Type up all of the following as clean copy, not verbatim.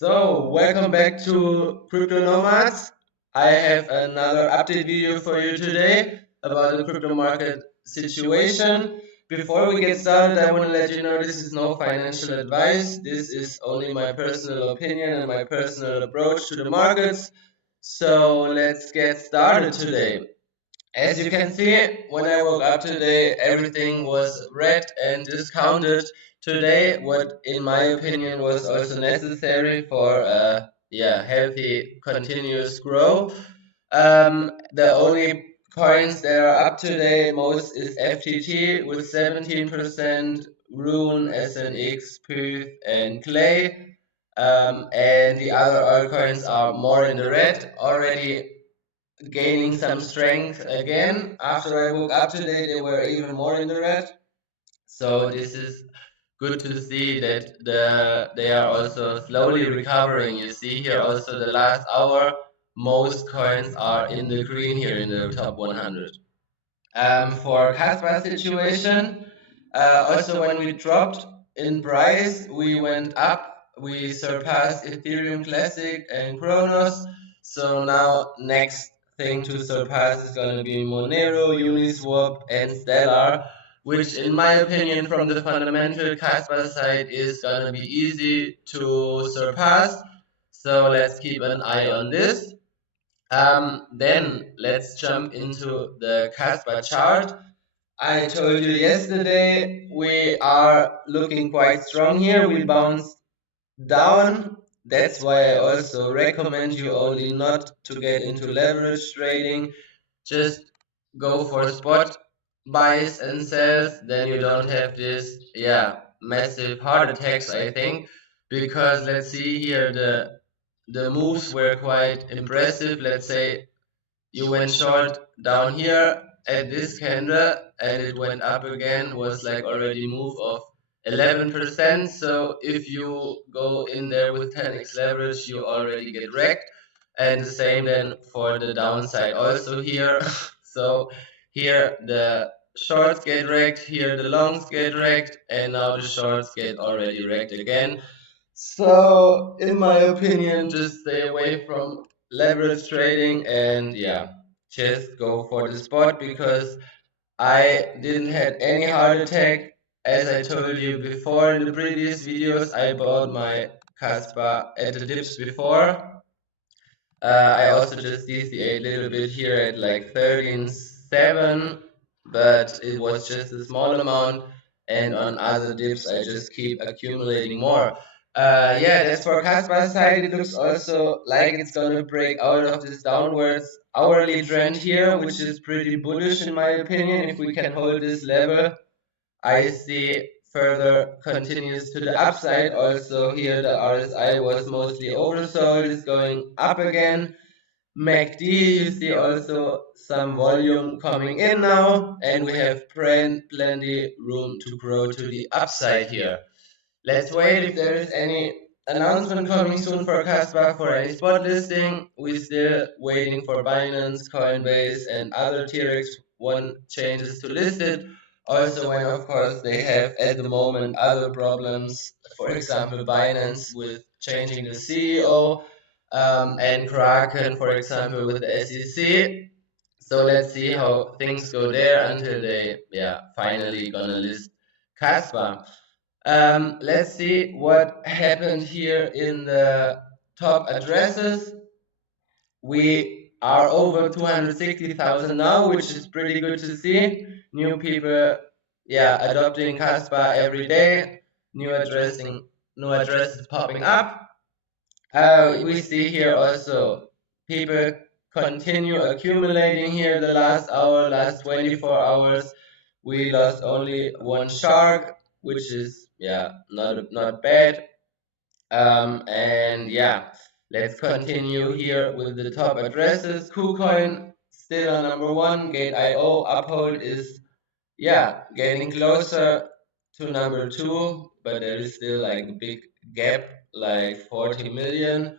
So, welcome back to Crypto Nomads. I have another update video for you today about the crypto market situation. Before we get started, I want to let you know this is no financial advice. This is only my personal opinion and my personal approach to the markets. So, let's get started today. As you can see, when I woke up today, everything was red and discounted today, what in my opinion was also necessary for healthy continuous growth. The only coins that are up today most is FTT with 17%, Rune, SNX, Puth, and Clay. And the other altcoins are more in the red, already gaining some strength again. After I woke up today, they were even more in the red. So this is good to see that they are also slowly recovering. You see here also the last hour, most coins are in the green here in the top 100. For Kaspa situation, also when we dropped in price, we went up. We surpassed Ethereum Classic and Kronos. So now next thing to surpass is going to be Monero, Uniswap, and Stellar, which in my opinion from the fundamental Kaspa side is going to be easy to surpass. So let's keep an eye on this. Then let's jump into the Kaspa chart. I told you yesterday we are looking quite strong here. We bounced down. That's why I also recommend you only not to get into leverage trading. Just go for spot buys and sells. Then you don't have this massive heart attacks, I think, because let's see here the moves were quite impressive. Let's say you went short down here at this candle and it went up again, was like already move of 11%. So if you go in there with 10x leverage, you already get wrecked. And the same then for the downside also here. So here the shorts get wrecked, here the longs get wrecked, and now the shorts get already wrecked again. So in my opinion, just stay away from leverage trading and just go for the spot, because I didn't have any heart attack. As I told you before in the previous videos, I bought my Kaspa at the dips before. I also just DCA a little bit here at like 13.7, but it was just a small amount, and on other dips I just keep accumulating more. That's for Kaspa's side. It looks also like it's gonna break out of this downwards hourly trend here, which is pretty bullish in my opinion. If we can hold this level, I see further continues to the upside. Also here the RSI was mostly oversold, is going up again. MACD, you see also some volume coming in now, and we have plenty room to grow to the upside here. Let's wait if there is any announcement coming soon for Kaspa for any spot listing. We're still waiting for Binance, Coinbase, and other TRX1 changes to list it. Also, when of course they have at the moment other problems, for example, Binance with changing the CEO, and Kraken, for example, with the SEC. So let's see how things go there until they, finally gonna list Kaspa. Let's see what happened here in the top addresses. We are over 260,000 now, which is pretty good to see. New people, adopting Kaspa every day. New addresses popping up. We see here also people continue accumulating here the last hour, last 24 hours. We lost only one shark, which is not bad. Let's continue here with the top addresses. KuCoin still on number one. Gate.io Uphold is getting closer to number two, but there is still like a big gap, like 40 million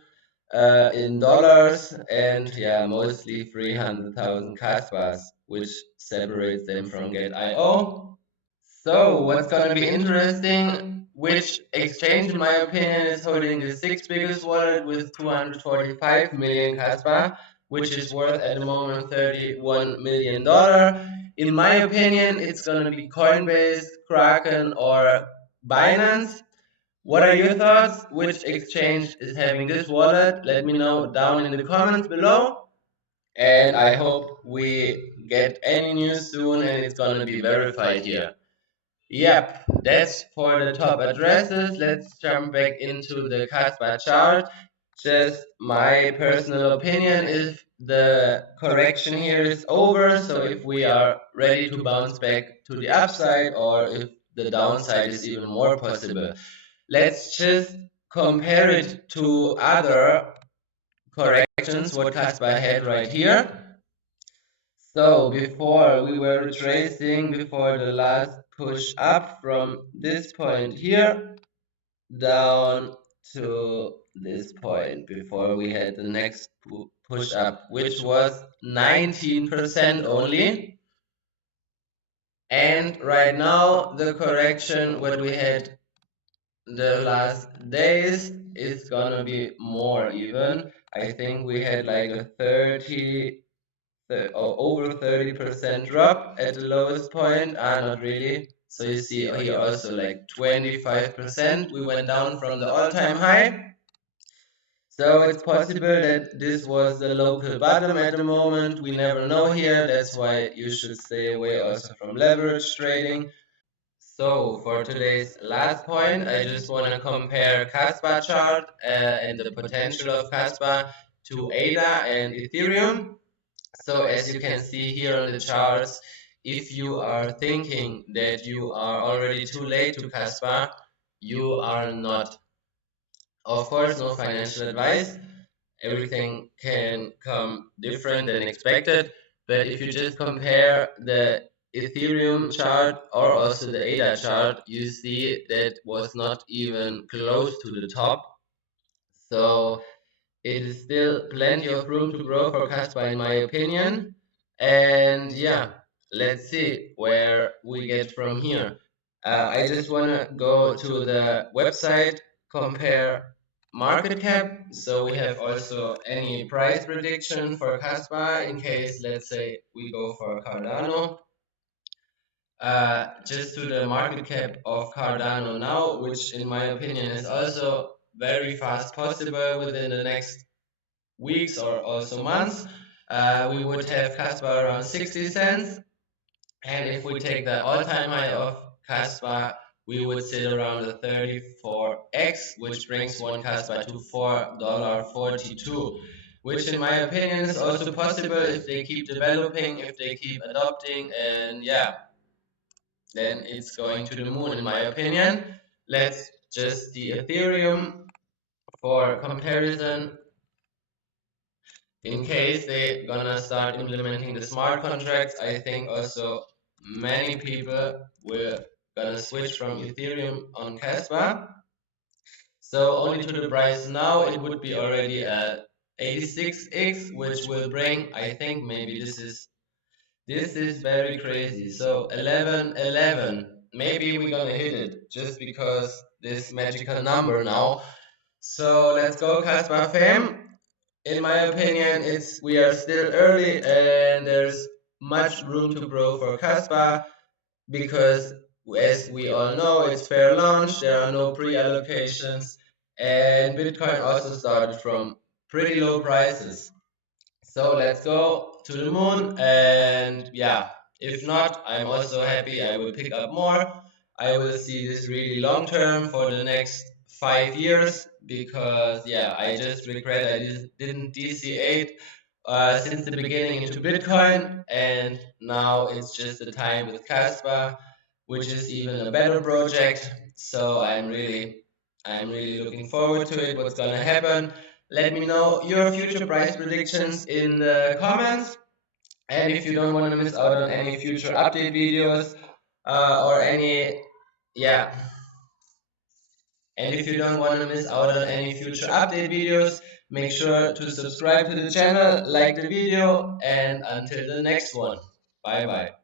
in dollars, and mostly 300,000 Kaspas, which separates them from Gate.io. So what's gonna be interesting? which exchange, in my opinion, is holding the sixth biggest wallet with 245 million Kaspa, which is worth at the moment $31 million. In my opinion, it's going to be Coinbase, Kraken, or Binance. What are your thoughts? Which exchange is having this wallet? Let me know down in the comments below. And I hope we get any news soon and it's gonna be verified here. Yep, that's for the top addresses. Let's jump back into the Kaspa chart. Just my personal opinion, if the correction here is over, so if we are ready to bounce back to the upside or if the downside is even more possible. Let's just compare it to other corrections what Kaspa had right here. So before we were retracing before the last push up from this point here down to this point before we had the next push up, which was 19% only. And right now the correction what we had the last days is gonna be more even. I think we had like a 30 or over 30% drop at the lowest point. Not really. So you see here also like 25% we went down from the all-time high. So it's possible that this was the local bottom at the moment. We never know here. That's why you should stay away also from leverage trading. So for today's last point, I just want to compare Kaspa chart and the potential of Kaspa to ADA and Ethereum. So as you can see here on the charts, if you are thinking that you are already too late to Kaspa, you are not. Of course, no financial advice. Everything can come different than expected. But if you just compare the Ethereum chart or also the ADA chart, you see that was not even close to the top. So it is still plenty of room to grow for Kaspa in my opinion. And yeah, let's see where we get from here. I just want to go to the website, compare market cap. So we have also any price prediction for Kaspa in case, let's say, we go for Cardano. Just to the market cap of Cardano now, which in my opinion is also very fast possible within the next weeks or also months, we would have Kaspa around 60 cents. And if we take the all-time high of Kaspa, we would sit around the 34x, which brings one Kaspa to $4.42, which in my opinion is also possible if they keep developing, if they keep adopting, and yeah, then it's going to the moon in my opinion. Let's just see Ethereum for comparison. In case they're gonna start implementing the smart contracts, I think also many people will gonna switch from Ethereum on Kaspa. So only to the price now it would be already at 86x, which will bring, I think maybe this is very crazy. So 1111, maybe we're gonna hit it just because this magical number now. So let's go Kaspa fam. In my opinion, we are still early and there's much room to grow for Kaspa because as we all know, it's fair launch, there are no pre-allocations, and Bitcoin also started from pretty low prices. So let's go to the moon, and yeah, if not, I'm also happy I will pick up more. I will see this really long term for the next 5 years because yeah, I just regret I didn't DC8 since the beginning into Bitcoin, and now it's just the time with Kaspa, which is even a better project. So I'm really looking forward to it. What's gonna happen? Let me know your future price predictions in the comments. And if you don't want to miss out on any future update videos or any, yeah. And if you don't want to miss out on any future update videos, make sure to subscribe to the channel, like the video, and until the next one. Bye bye.